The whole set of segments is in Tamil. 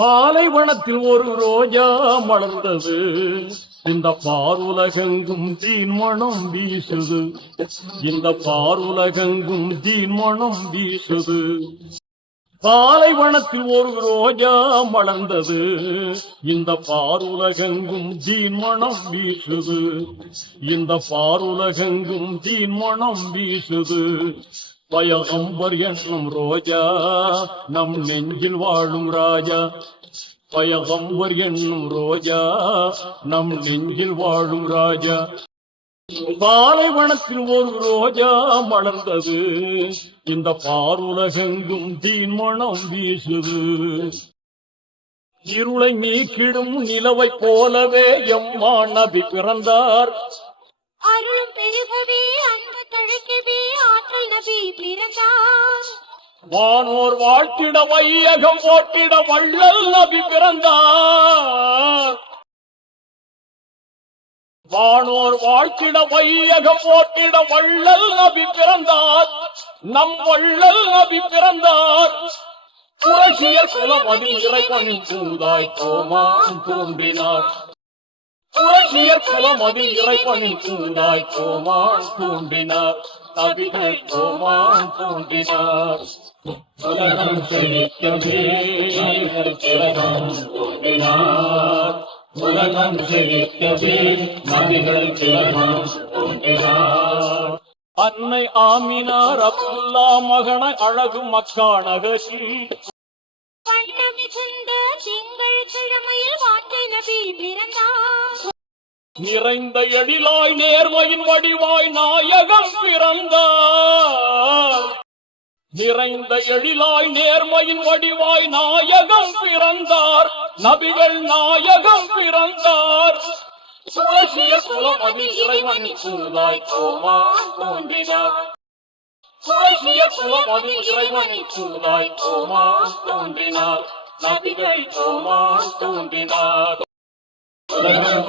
பாலைவனத்தில் ஒரு ரோஜா மலர்ந்தது. இந்த பாருலகெங்கும் தீன்மணம் வீசுது. இந்த பாருலகெங்கும் தீன்மணம் வீசுது. பாலைவனத்தில் ஒரு ரோஜா மலர்ந்தது. இந்த பாருலகெங்கும் தீன்மணம் வீசுது. இந்த பாருலகெங்கும் தீன்மணம் வீசுது. பயகம்பர் என்னும் ரோஜா நம் நெஞ்சில் வாழும் ராஜா. பயகம்பர் என்னும் ரோஜா நம் நெஞ்சில் வாழும் ராஜா. பாலைவனத்தில் ஒரு ரோஜா மலர்ந்தது. இந்த பாருலகெங்கும் தீன் மணம் வீசுது. இருளை நீக்கிடும் நிலவை போலவே எம்மா நபி பிறந்தார். அருளும் பெருகவே வானோர் வாழ்த்திட வையகம் ஓட்டிட வள்ளல் நபி பிறந்தார். வானோர் வாழ்த்திட வையகம் ஓட்டிட வள்ளல் நபி பிறந்தார். நம் வள்ளல் நபி பிறந்தார். புரட்சியர் குலம் அதில் இறைவனின் தூதாய் தோமான் தோன்றினார். புரட்சியர் குலம் அதில் இறைவனின் தூதாய் தோமான் தோன்றினார் நபிகள் தோமான் தோன்றினார் செழிக்கவே உலகம் செழிக்கவே தோன்றினார் அன்னை ஆமினார் அப்துல்லா மகன அழகு மக்கானகசி வண்ண நிறைந்த எழிலாய் நேர்மையின் வடிவாய் நாயகம் பிறந்தார். நிறைந்த எழிலாய் நேர்மையின் வடிவாய் நாயகம் பிறந்தார். நபிகள் நாயகம் பிறந்தார். சுழசிய குலம் இறைவன் சூதாய் தோமா தோன்றினார். சுழசிய குலம் இறைவன் சூதாய் தோமா தோன்றினார். நபிகள் தோமா தோன்றினார். உலகம்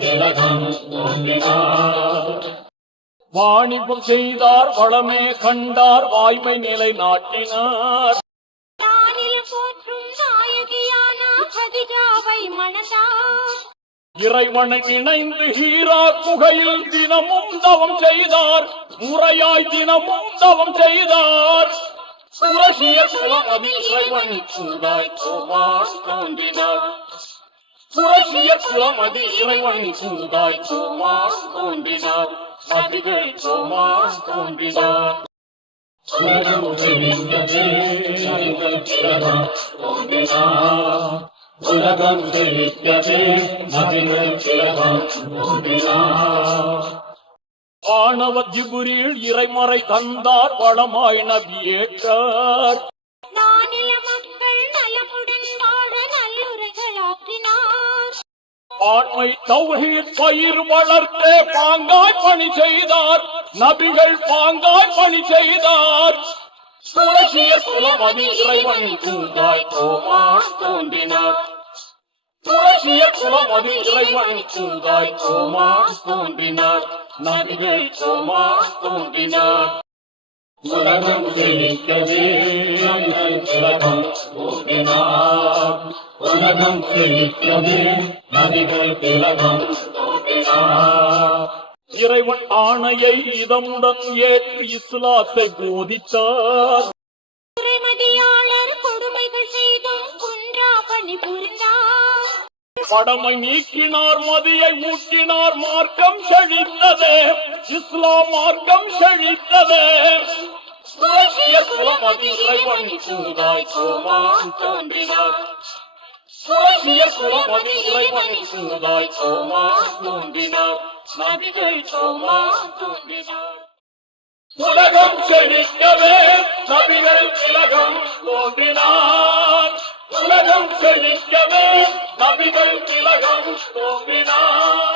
திலகம் வாணிபம் செய்தார் வளமே கண்டார் வாய்மை நிலை நாட்டினார். போற்றும் நாயகியான மனதார் இறைவனை இணைந்து ஹீரா குகையில் தினமும் தவம் செய்தார். முறையாய் தினமும் தவம் செய்தார். சுரசிய குலமதி இறைவன் சூடாய் தோமான் தோன்றினார். சுரசிய குலம் இறைவன் சூடாய் தோமான் தோன்றினார். நபிகள் தோமான் தோன்றினார். உலகம் செழிக்கவே நபிகள் தோன்றினார். தோன்றினார் ஆணவ ஜிபுரில் இறைமறை தந்தார் வளமாய் நபியேற்றார் நானில மக்கள் நலமுடன் வாழ நல்லுரைகள் ஆற்றினார். ஆண்மை தௌஹீத் பயிர் வளர்த்தே பாங்காய் பணி செய்தார். நபிகள் பாங்காய் பணி செய்தார். சுழசிய குலம் அதில் இறைவன் தூதாய் தோமான் தோன்றினார் சுழசிய குலம் அதில் இறைவன் தூதாய் தோமான் தோன்றினார் நபிகள் தோமான் தோன்றினார் உலகம் செழிக்கவே நபிகள் திலகம் தோன்றினார் உலகம் செழிக்கவே நபிகள் திலகம் தோன்றினார் இறைவன் ஆணையை இதமுடன் ஏற்று இஸ்லாத்தை போதித்தார். திரைமதியாளர் கொடுமைகள் செய்தும் குன்றா பணி புரிந்தார் படமை நீக்கினார் மதியை ஊட்டினார் மார்க்கம் செழித்ததே. இஸ்லாம் மார்க்கம் செழித்ததே. தோன்றினார். தோன்றினார். நபிகள் தோமான் தோன்றினார். உலகம் செழிக்கவே நபிகள் திலகம் தோன்றினார். உலகம் செழிக்கவே நபிகள் திலகம் தோன்றினார்.